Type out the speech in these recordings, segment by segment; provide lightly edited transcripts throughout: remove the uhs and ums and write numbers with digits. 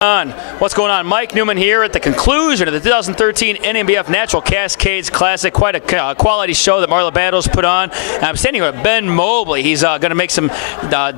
What's going on? Mike Neumann here at the conclusion of the 2013 NANBF Natural Cascades Classic. Quite a quality show that Marla Battles put on. And I'm standing with Ben Mobley. He's going to make some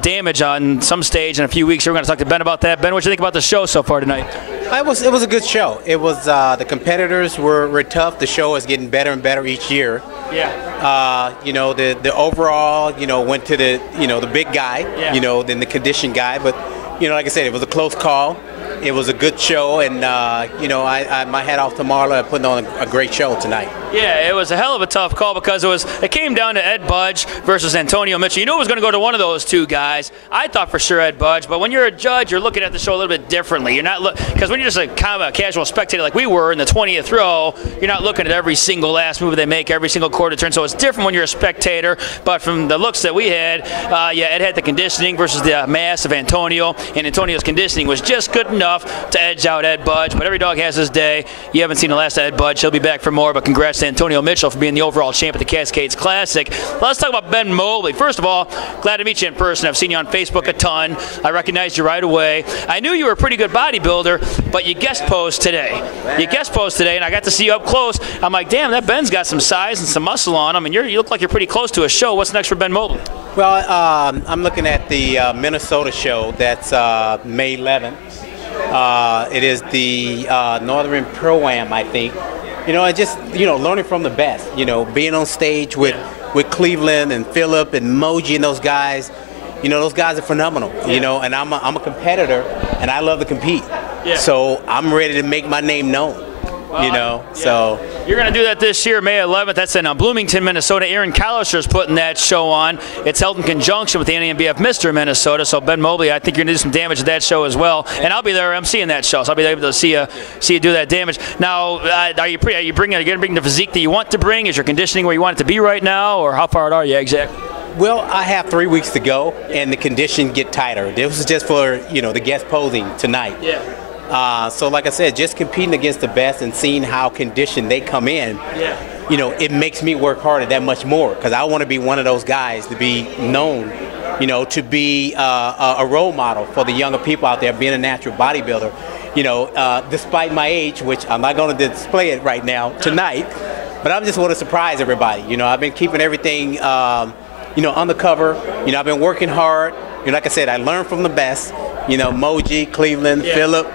damage on some stage in a few weeks. We're going to talk to Ben about that. Ben, what do you think about the show so far tonight? It was a good show. It was the competitors were tough. The show is getting better and better each year. Yeah. The overall went to the big guy. Yeah. Then the conditioned guy. But like I said, it was a close call. It was a good show, and my hat off to Marla putting on a great show tonight. Yeah, it was a hell of a tough call because it came down to Ed Budge versus Antonio Mitchell. You knew it was going to go to one of those two guys. I thought for sure Ed Budge, but when you're a judge, you're looking at the show a little bit differently. You're not because when you're just kind of a casual spectator like we were in the 20th row, you're not looking at every single last move they make, every single quarter turn. So it's different when you're a spectator. But from the looks that we had, Ed had the conditioning versus the mass of Antonio, and Antonio's conditioning was just good enough to edge out Ed Budge. But every dog has his day. You haven't seen the last of Ed Budge. He'll be back for more. But congrats to Antonio Mitchell for being the overall champ at the Cascades Classic. Let's talk about Ben Mobley. First of all, glad to meet you in person. I've seen you on Facebook a ton. I recognized you right away. I knew you were a pretty good bodybuilder, but you guest posed today. And I got to see you up close. I'm like, damn, that Ben's got some size and some muscle on him, and you look like you're pretty close to a show. What's next for Ben Mobley? Well, I'm looking at the Minnesota show. That's May 11th. It is the Northern Pro-Am, I think. And just, learning from the best, being on stage with Cleveland and Phillip and Moji and those guys, those guys are phenomenal, and I'm a competitor and I love to compete. Yeah. So I'm ready to make my name known. So you're going to do that this year, May 11th. That's in Bloomington, Minnesota. Aaron Callister's putting that show on. It's held in conjunction with the NANBF Mr. Minnesota. So Ben Mobley, I think you're going to do some damage at that show as well. And I'll be there. I'm seeing that show, so I'll be able to see you do that damage. Now, are you going to bring the physique that you want to bring? Is your conditioning where you want it to be right now, or how far are you exactly? Well, I have 3 weeks to go, and the condition get tighter. This was just for the guest posing tonight. Yeah. So like I said, just competing against the best and seeing how conditioned they come in, it makes me work harder that much more, because I want to be one of those guys to be known, to be a role model for the younger people out there, being a natural bodybuilder. Despite my age, which I'm not going to display it right now tonight, but I just want to surprise everybody. I've been keeping everything, undercover. I've been working hard. Like I said, I learned from the best. Moji, Cleveland, Phillip.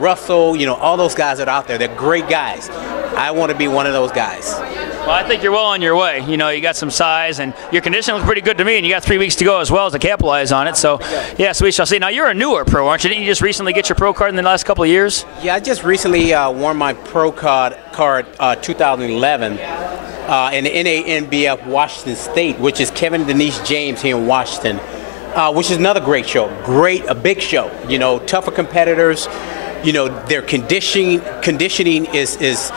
Russell, all those guys that are out there, they're great guys. I want to be one of those guys. Well, I think you're well on your way. You got some size, and your condition looks pretty good to me, and you got 3 weeks to go as well to capitalize on it. So, so we shall see. Now, you're a newer pro, aren't you? Didn't you just recently get your pro card in the last couple of years? Yeah, I just recently won my pro card 2011 in the NANBF Washington State, which is Kevin and Denise James here in Washington. Which is another great show, a big show. Tougher competitors. Their conditioning is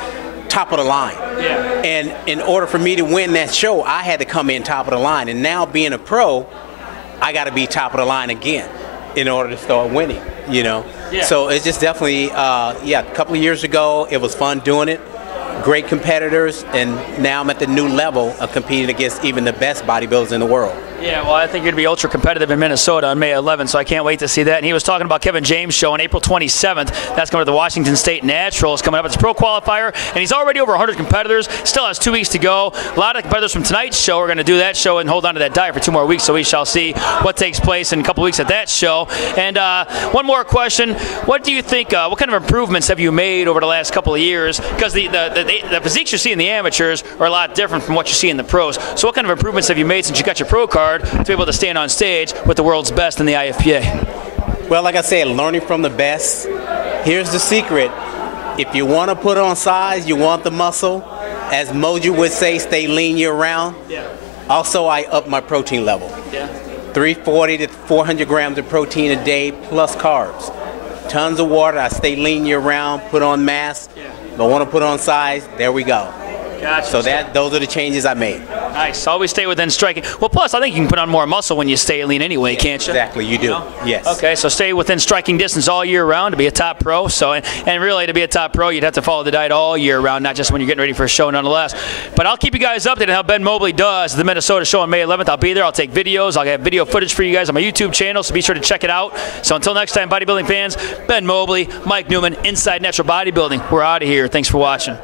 top of the line. Yeah. And in order for me to win that show, I had to come in top of the line. And now being a pro, I got to be top of the line again in order to start winning. Yeah. So it's just definitely, a couple of years ago, it was fun doing it. Great competitors, and now I'm at the new level of competing against even the best bodybuilders in the world. Yeah, well, I think you're going to be ultra competitive in Minnesota on May 11th, so I can't wait to see that. And he was talking about Kevin James' show on April 27th. That's going to the Washington State Naturals coming up. It's a pro qualifier, and he's already over 100 competitors. Still has 2 weeks to go. A lot of competitors from tonight's show are going to do that show and hold on to that diet for 2 more weeks, so we shall see what takes place in a couple weeks at that show. And one more question. What do you think, what kind of improvements have you made over the last couple of years? Because the physiques you see in the amateurs are a lot different from what you see in the pros. So what kind of improvements have you made since you got your pro card to be able to stand on stage with the world's best in the IFPA? Well, like I said, learning from the best. Here's the secret. If you want to put on size, you want the muscle, as Moji would say, stay lean year-round. Yeah. Also, I up my protein level. Yeah. 340 to 400 grams of protein a day plus carbs. Tons of water. I stay lean year-round, put on mass. Yeah. If I want to put on size, there we go. Gotcha. So those are the changes I made. Nice. Always stay within striking. Well, plus, I think you can put on more muscle when you stay lean anyway, can't you? Exactly, you do. You know? Yes. Okay, so stay within striking distance all year round to be a top pro. So, and really, to be a top pro, you'd have to follow the diet all year round, not just when you're getting ready for a show, nonetheless. But I'll keep you guys updated on how Ben Mobley does the Minnesota show on May 11th. I'll be there. I'll take videos. I'll have video footage for you guys on my YouTube channel, so be sure to check it out. So until next time, bodybuilding fans, Ben Mobley, Mike Neumann, Inside Natural Bodybuilding. We're out of here. Thanks for watching.